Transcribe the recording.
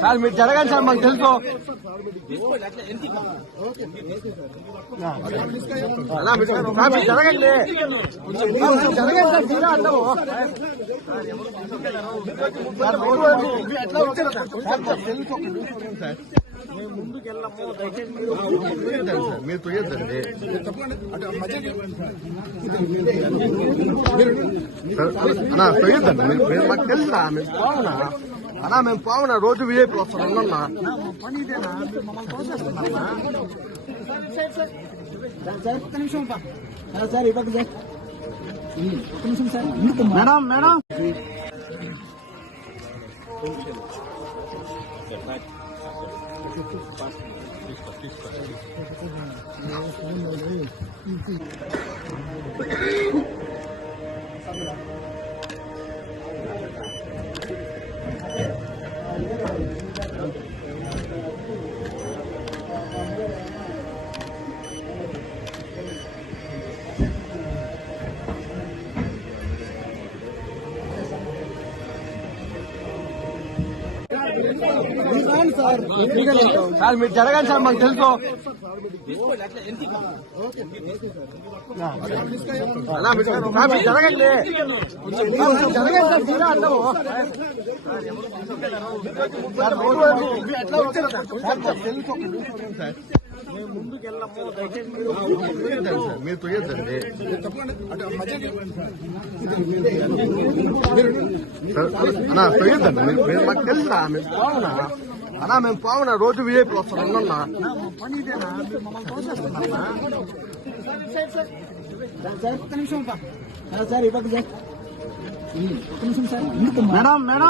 Sir మీరు జరగండి sir, మాకు తెలుసు. జరగండి సార్, అంటాము. మీరు తొయ్యద్దండి. అన్నా తొయ్యద్దండి, మీరు మాకు తెలుసా? మేము పోవునా అన్నా, మేము పోవునా రోజు విఐపీ వస్తాం అన్నా. మేడం మేడం సార్ మీరు జరగండి సార్, మాకు తెలుసు. జరగండి సార్, అంటాము. మీరు తొయ్యద్దండి. అన్నా తొయ్యద్దండి, మీరు మాకు తెలుసా? మేము పోవునా అన్నా, మేము పోవునా రోజు విఐపీ వస్తాం అన్నా. Madam madam